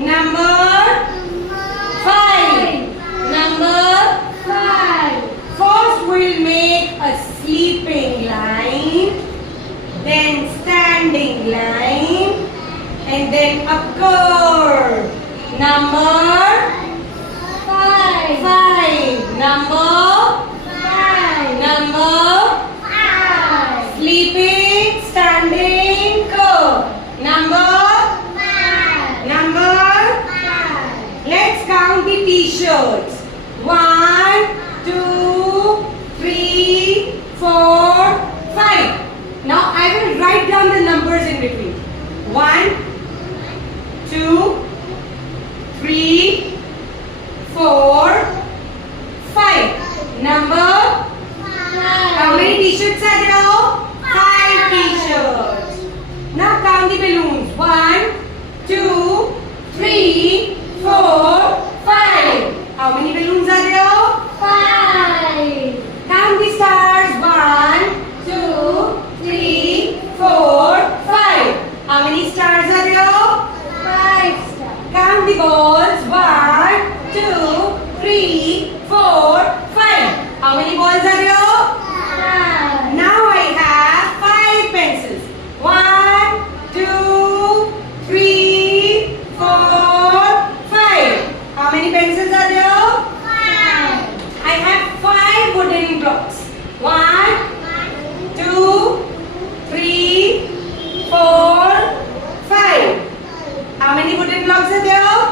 Number 5. Number 5. First we'll make a sleeping line, then standing line, and then a curve. Number 5. Number 5. Number 5. Sleeping, standing, curve. Number 5. Number 5. Let's count the t-shirts. 1, 2, 3, 4, 5. Now I will write down the numbers in between. 1, 2, 3, 4, 5. Number 5. How many t-shirts are there? 5 t-shirts. Now count the balloons. 1, 2, 3, 4, 5. How many balloons are there? 5. Count the stars. 1, 2, 3, 4, 5. How many stars are there? 5 stars. Count the balls. 1, 2, 3, 4, 5. How many balls are there? 5. Now I have 5 pencils. 1, 2, 3, 4, 5. How many pencils are there? 5. I have 5 wooden blocks. 1, 2, 3, 4, 5. How many wooden blocks are there?